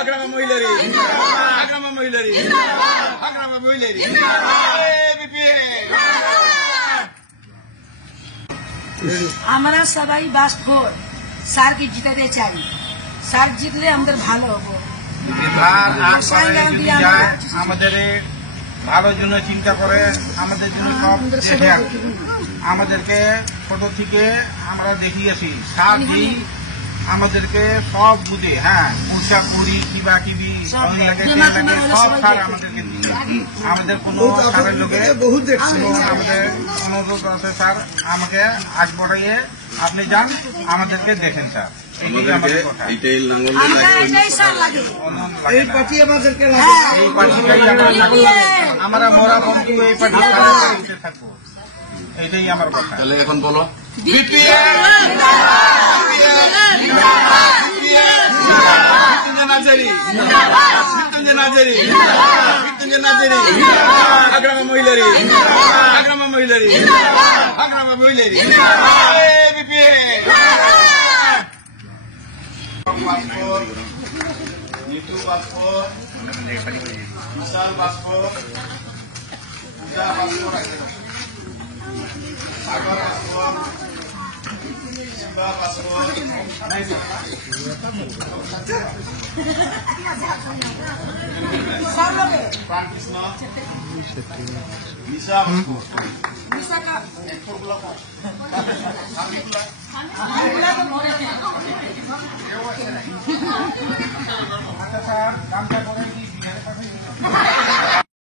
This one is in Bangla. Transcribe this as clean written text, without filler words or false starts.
Agrama Mohileri. Agrama Mohileri. Agrama Mohileri. আমরা সবাই বাসফোর স্যারকে জিতাতে চাই। স্যার জিতলে আমাদের ভালো হবো। আমাদের ভালোর জন্য চিন্তা করে, আমাদের জন্য সব দেখে আমাদেরকে ছোট থেকে আমরা দেখিয়েছি। স্যার জি আমাদেরকে সব বুঝে, হ্যাঁ, উৎসা করি কিবা কিবি সব স্যার আমাদেরকে দিয়ে, আমাদের কোনো স্যারের লোকে আমাদের অনুরোধ আছে, স্যার আমাকে আগ বাড়াইয়ে আপনি যান, আমাদেরকে দেখেন স্যার। এই পার্টি আমাদেরকে আমরা মরা বন্ধু এই পার্টি থাকবো, এইটাই আমার কথা। তাহলে এখন বলো Agrama Mohileri. Agrama Mohileri. Agrama Mohileri. Paspor, Nitu paspor, Misal paspor, Uda paspor, Sagar paspor, Simba paspor, Prankisno, Nisa paspor. আচ্ছা স্যার, কামটা করে কি বিয়ে